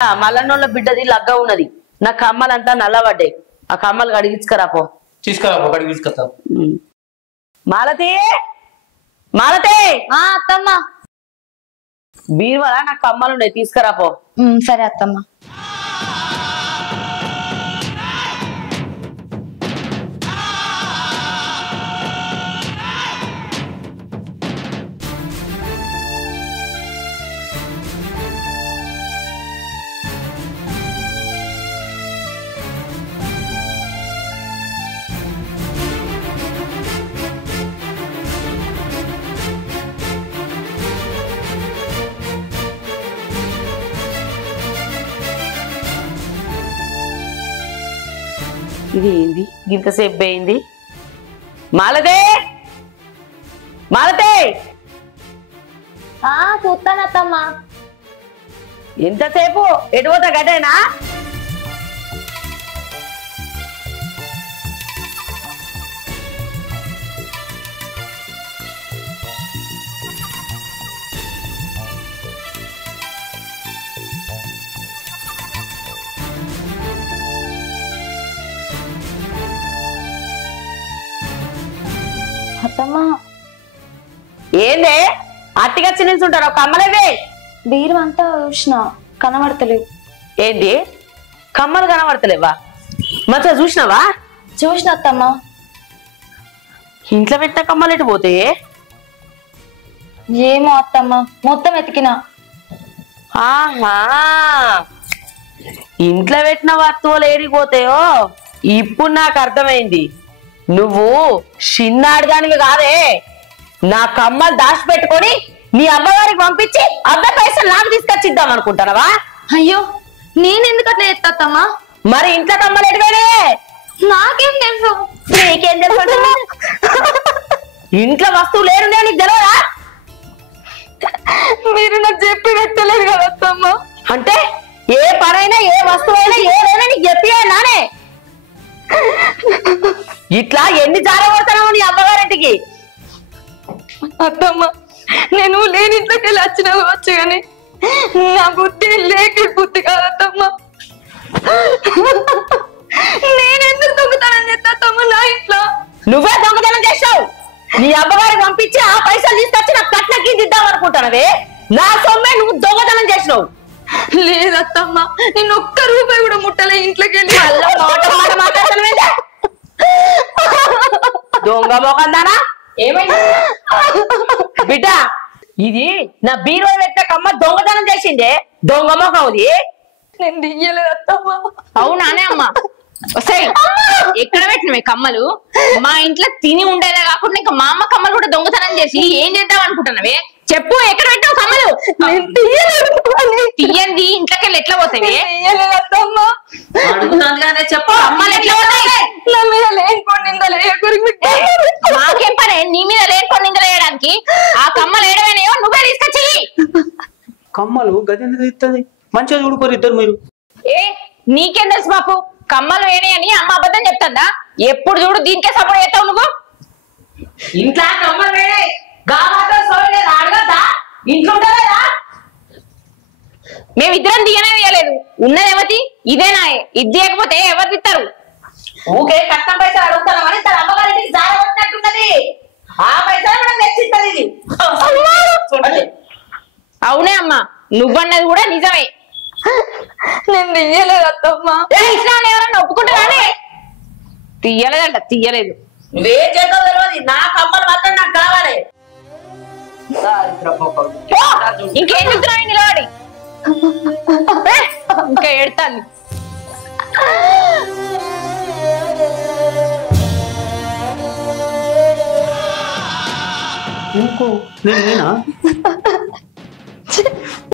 మల్లన్నోళ్ళ బిడ్డది లగ్గా ఉన్నది. నా కమ్మలంతా నల్లబడ్డాయి. ఆ కమ్మలు కడిగించుకరాపో. తీసుకురాపో, కడిగి తీసుకొస్తా. మాలతి, మాలతి. అత్తమ్మ. బీరువాలా నాకు కమ్మలు ఉన్నాయి, తీసుకురాపో. సరే అత్తమ్మ. ఇది ఏంది ఇంతసేపు అయింది? మాలతే, మాలతే. చూస్తాను అత్తమ్మ. ఎంతసేపు ఎటు పోతా గడ్డేనా? అత్తమ్మ ఏందే అట్టిగచ్చి నిల్చుంటారు? కమ్మలేవే బీరు అంతా చూసిన, కనబడతలేవు. ఏంటి కమ్మలు కనబడతలేవా? మంచిగా చూసినావా? చూసిన అత్తమ్మ. ఇంట్లో పెట్టిన కమ్మలు ఎటు పోతే? ఏమో అత్తమ్మ, మొత్తం ఎతికినా. ఆహా, ఇంట్లో పెట్టిన వస్తువులు ఏడిపోతాయో ఇప్పుడు నాకు అర్థమైంది. నువ్వు చిన్నాడుగానివి కాదే. నా కమ్మలు దాచిపెట్టుకొని నీ అమ్మగారికి పంపించి అద్దె పైసలు నాకు తీసుకొచ్చిద్దాం అనుకుంటానవా? అయ్యో, నేనెందుకు అట్లా చేస్తాత్తమ్మా? మరి ఇంట్లో కమ్మలు ఎటువే? నాకేం తెలుసు? నీకేం తెలుసు? ఇంట్లో వస్తువులు ఏడున్నాయో నీకు తెలియదా? మీరు నాకు చెప్పి పెట్టలేదు కదా అత్తమ్మ. అంటే ఏ పనైనా ఏ వస్తువైనా ఏదైనా నీకు చెప్పి నానే. ఇట్లా ఎన్ని జారగొడతావు నీ అమ్మగారింటికి? అత్తమ్మ, నేను లేని ఇంట్లోకి వెళ్ళి వచ్చినా వచ్చు కానీ నా బుద్ధి లేక బుద్ధి కాదత్తమ్మ. నేనెందుకు దొంగతనం చేస్తాత్తమ్మ నా ఇంట్లో? నువ్వే దొంగతనం చేసావు. నీ అమ్మగారికి పంపించి ఆ పైసలు తీసుకొచ్చి నాకు కట్నకి దిద్దాం అనుకుంటానవే. నా సొమ్మే నువ్వు దొంగతనం చేసినావు. లేదత్తమ్మ, నేను ఒక్క రూపాయి కూడా ముట్టలే ఇంట్లోకి వెళ్ళి. దొంగ మోకందానా? ఏమైంది బిడ్డ? ఇది నా బీరో పెట్టిన కమ్మ దొంగతనం చేసిందే. దొంగ మోకవుది. నేను దియ్యలేదు అత్తమ్మ. అవునానే అమ్మా? వస్తాయి ఎక్కడ పెట్టినవే కమ్మలు? మా ఇంట్లో తిని ఉండేదే కాకుండా ఇంకా మా అమ్మ కమ్మలు కూడా దొంగతనం చేసి ఏం చేద్దాం అనుకుంటున్నావే? చెప్పు, ఎక్కడ పెట్టావు కమ్మలు? తీయండి ఇంట్లోకి వెళ్ళి ఎట్లా పోతాయి? చెప్పు, కమ్మలు ఎట్లా పోతాయి? నా మీద లేనిపోయి నిందలు మాకేం పనే నీ మీద లేనిపోయి నిందలు వేయడానికి? ఆ కమ్మలు ఏడవేనాయో నువ్వే తీసుకొచ్చి. కమ్మలు గది ఎందుకు ఇస్తుంది? మంచిగా చూడుకోరు ఇద్దరు మీరు. ఏ నీకేం తెలుసు బాపు? కమ్మలు వేణయని అమ్మ అబద్ధం చెప్తుందా? ఎప్పుడు చూడు దీనికే సపోర్ట్ చేస్తావు నువ్వు. ఇంట్లో కమ్మలు వేడే అడగద్దా? ఇంట్లో ఉంటలేదా? మేమిద్దరం దిగనే తీయలేదు. ఉన్నది ఎవతి? ఇదేనాయే. ఇది తీయకపోతే ఎవరు తిస్తారు? ఊకే కట్నం పైసలు అడుగుతామని తన అమ్మగారింటికి జారగొట్టినట్టున్నది. ఆ పైసలు మనం తెచ్చిస్తుంది ఇది. అవునే అమ్మా, నువ్వన్నది కూడా నిజమే. నేను దియ్యలేదు అత్తమ్మ. ఇస్లాన్ని ఎవరన్నా ఒప్పుకుంటారానే? తీయలేదంట, తీయలేదు. నువ్వేం చేద్దావు తెలియదు. నా కమ్మలు మాత్రం నాకు కావాలి. ఇంకేం చెప్తున్నావు నిలబడి? ఇంకా ఎడతాను. ఇంకో నేనేనా?